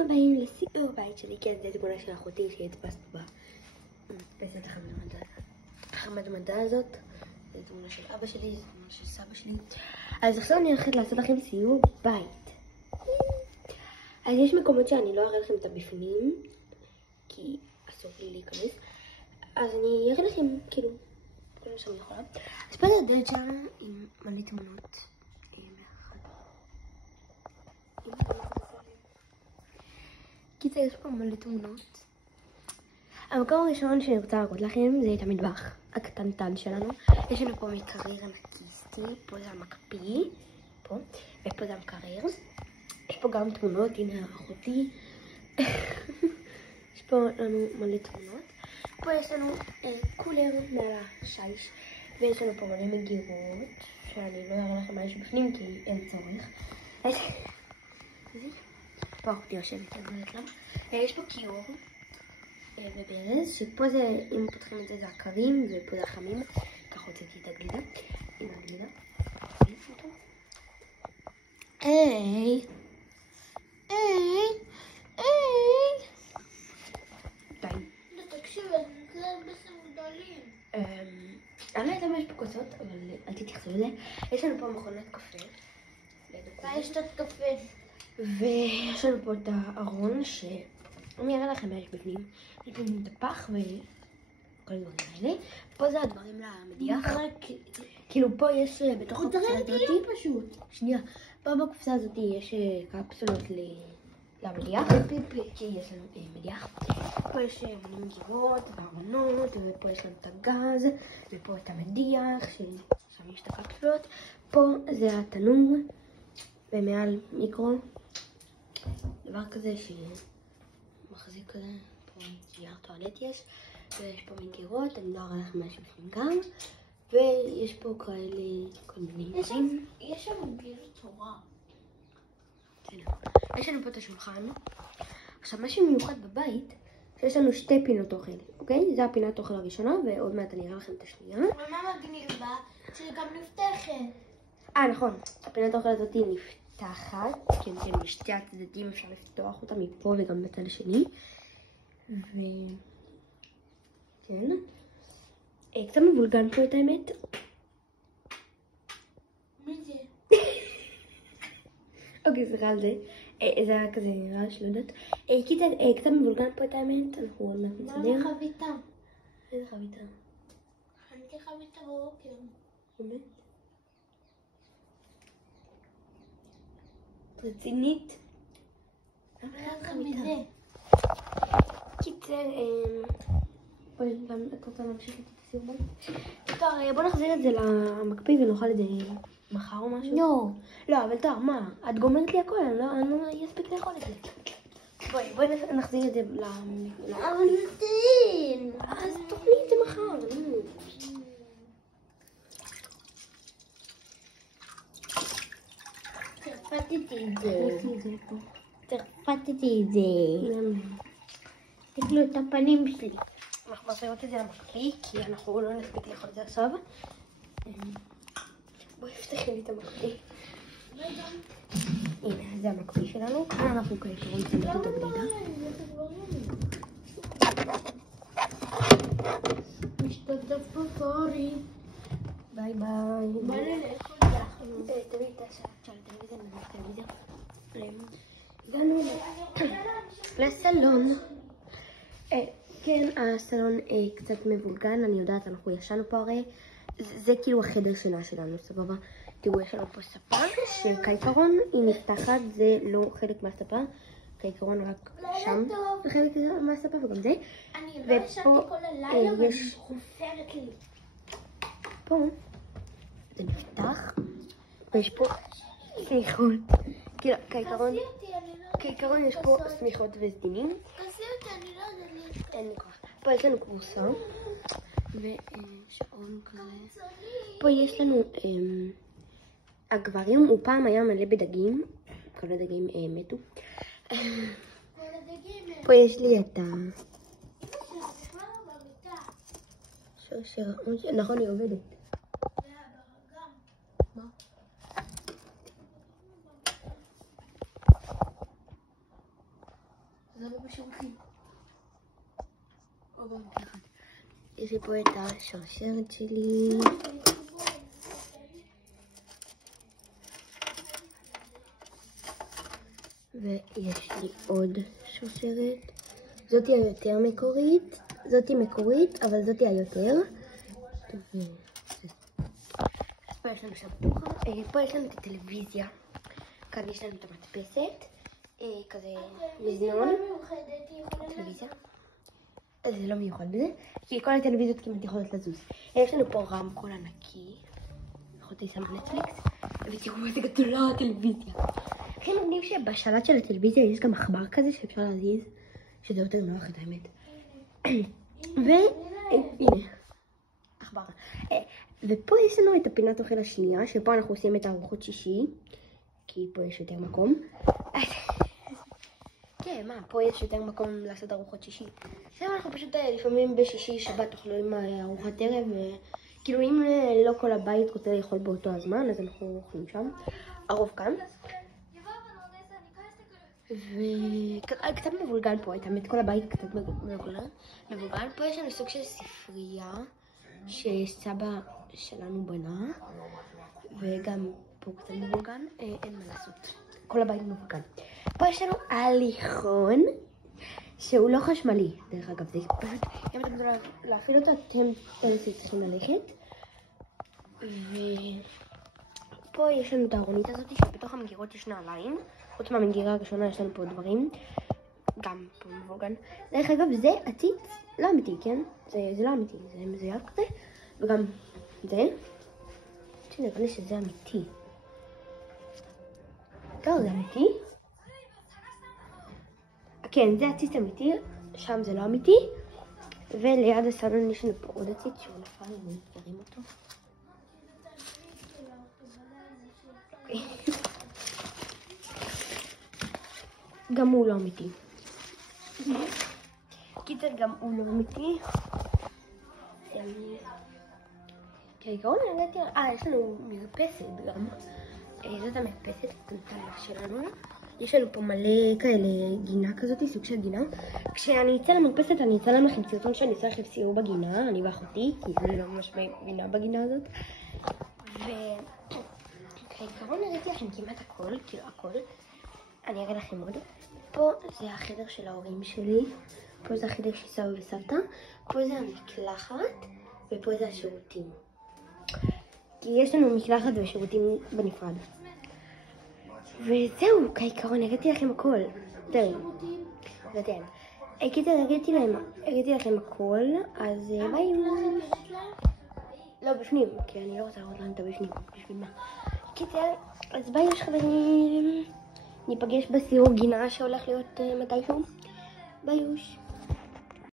הבאים לסיור בית שלי, כן, זו תמונה של אחותי שהדפסת בה. איזה חמד המדע הזאת. זו תמונה של אבא שלי, זו תמונה של סבא שלי. אז עכשיו אני הולכת לעשות לכם סיור בית. אז יש מקומות שאני לא אראה לכם את הבפנים, כי אסור לי להיכנס. אז אני אראה לכם, כאילו, כל מה שאני יכולה. אז פה זה הדלת שלנו עם מלא תמונות. קיצר, יש פה מלא תמונות. המקום הראשון שאני רוצה להראות לכם זה את המטבח הקטנטן שלנו. יש לנו פה מקרר ענקיסטי, פה זה המקפיא, פה, ופה זה המקרר. יש פה גם תמונות, הנה אחותי. יש פה לנו מלא תמונות. פה יש לנו קולר מעל השיש, ויש לנו פה מלא מגירות, שאני לא אראה לכם מה יש בפנים כי אין צורך. פה אחותי יושבת, יש פה כיור וברז, שפה זה, אם פותחים את זה, זה הקרים, ופה זה החמים. ככה הוצאתי את הגלידה. עם הגלידה. היי! די. תקשיב, זה בסמודלים. אני לא יודעת מה יש פה כוסות, אבל אל תתייחסו לזה. יש לנו פה מכונת קפה. יש את הקפה. ויש לנו פה את הארון אני אראה לכם מה יש בפנים. יש בפנים את הפח וכל הדברים האלה. פה זה הדברים למדיח. כאילו פה יש בתוך הקופסה הזאת. פשוט. שנייה. פה בקופסה הזאת יש קפסולות למדיח. כי יש לנו מדיח. פה יש מלא מגירות וארונות, ופה יש לנו את הגז, ופה את המדיח, ששם יש את הקפסולות. פה זה התנור, ומעל מיקרו. דבר כזה שמחזיק כזה, פה נייר טואלט יש, ויש פה מגירות, אני לא אראה לכם משהו בפנים גם, ויש פה כאלה כל מיני דברים. יש שם ביר תורה. יש לנו פה את השולחן. עכשיו, משהו מיוחד בבית, שיש לנו שתי פינות אוכל, אוקיי? זו הפינת אוכל הראשונה, ועוד מעט אני אראה לכם את השנייה. ומה מגניב בה? שהיא גם נפתחת. נכון, הפינת האוכל הזאת היא נפתחת, כן, משתי הצדדים אפשר לפתוח אותה מפה וגם בצד השני. כן. קצת מבולגן פה את האמת. מי זה? אוקיי, סליחה על זה. זה היה כזה רעש, לא יודעת. קצת מבולגן פה את האמת, אנחנו עוד מעט נסדר. מה חביתה? איזה חביתה? חנתי חביתה בבוקר. באמת? רצינית? מזה. קיצר, בואי, את רוצה להמשיך את הסיור בית? טוב, בוא נחזיר את זה למקפיא ונאכל את זה מחר או משהו. לא. לא, אבל טוב, מה? את גומרת לי הכל, אני לא אספיק לאכול את זה. בואי נחזיר את זה אבל נתן. אז תאכלי את זה מחר. תרפתתי את זה. תקנו את הפנים שלי. אנחנו מחזירות את זה למקפיא, כי אנחנו לא נספיק לאכול את זה עכשיו. בואי פתחי לי את המקפיא. הנה, זה המקפיא שלנו. כאן אנחנו כעיקרון שמים את הגלידה. משתתף בפורי. ביי ביי. בא ללכת אנחנו. תביאי את השעה של הטלוויזיה, נדבר טלוויזיה. הגענו לסלון. כן, הסלון קצת מבולגן, אני יודעת, אנחנו ישנו פה הרי. זה כאילו החדר שינה שלנו, סבבה? תראו, יש לנו פה ספה, שכעיקרון היא נפתחת, זה לא חלק מהספה. כעיקרון רק שם זה חלק מהספה וגם זה. אני לא ישנתי כל הלילה ואני חופרת לי. פה זה נפתח, ויש פה סמיכות. כאילו, כעיקרון יש פה סמיכות וסדינים. תעשי אותי, אני לא יודעת. אין לי כוח. פה יש לנו קורסה, ושעון כזה. פה יש לנו הגברים, הוא פעם היה מלא בדגים, כל הדגים מתו. פה יש לי את שרשרת, נכון, היא עובדת. מה? זה לא בשירותים. יש לי פה את השרשרת שלי. ויש לי עוד שרשרת. זאתי היותר מקורית. זאתי מקורית, אבל זאתי היותר. אז פה יש לנו שבתוחה. פה יש לנו את הטלוויזיה. כאן יש לנו את המדפסת. כזה מזנון. טלוויזיה. זה לא מיוחד בזה, כי כל הטלוויזיות כמעט יכולות לזוז. יש לנו פה רמקול ענקי. אחותי שמה נטפליקס. ותראו איזה גדולה הטלוויזיה. הכי מגניב שבשלט של הטלוויזיה יש גם עכבר כזה שאפשר להזיז, שזה יותר נוח את האמת. והנה, עכבר. ופה יש לנו את הפינת אוכל השנייה, שפה אנחנו עושים את הארוחות שישי, כי פה יש יותר מקום. כן, מה, פה יש יותר מקום לעשות ארוחות שישי. עכשיו אנחנו פשוט לפעמים בשישי שבת אוכלים ארוחת ערב, כאילו אם לא כל הבית רוצה לאכול באותו הזמן, אז אנחנו אוכלים שם. הרוב כאן. וקצת מבולגן פה, את האמת כל הבית קצת מבולגן. פה יש לנו סוג של ספרייה שסבא שלנו בנה, וגם פה קצת מבולגן, אין מה לעשות. כל הבית מבולגן. פה יש לנו הליכון, שהוא לא חשמלי, דרך אגב, זה פשוט, אם אתם רוצים להפעיל אותו, אתם צריכים ללכת. ופה יש לנו את הארונית הזאת, שבתוך המגירות יש נעליים. חוץ מהמגירה הראשונה יש לנו פה דברים, גם פה מבולגן. דרך אגב, זה עציץ לא אמיתי, כן? זה לא אמיתי, זה מזויף כזה. וגם זה, נראה לי שזה אמיתי. טוב, זה אמיתי? כן, זה עציץ אמיתי, שם זה לא אמיתי. וליד הסלון יש לנו פה עוד עציץ שהוא נפל, אני ארים אותו. גם הוא לא אמיתי. קיצר, גם הוא לא אמיתי. כעיקרון הגעתי, יש לנו מרפסת גם. זאת המרפסת הקטנטנה שלנו. יש לנו פה מלא כאלה גינה כזאת, סוג של גינה. כשאני אצא למרפסת אני אצלם לכם סרטון שאני אצא לכם סיור בגינה, אני ואחותי, כי אני לא ממש מבינה בגינה הזאת. וכעיקרון הראיתי לכם כמעט הכל, כאילו הכל. אני אראה לכם עוד. פה זה החדר של ההורים שלי, פה זה החדר של סבא וסבתא, פה זה המקלחת, ופה זה השירותים. כי יש לנו מקלחת ושירותים בנפרד. וזהו, כעיקרון, הראיתי לכם הכל. זהו. ודאי. הראיתי לכם הכל, אז ביי. לא, בפנים, כי אני לא רוצה לראות להם את הבפנים, בשביל מה. קיצר, אז ביי יש חברים. ניפגש בסיור גינה שהולך להיות מתישהו. ביי יוש.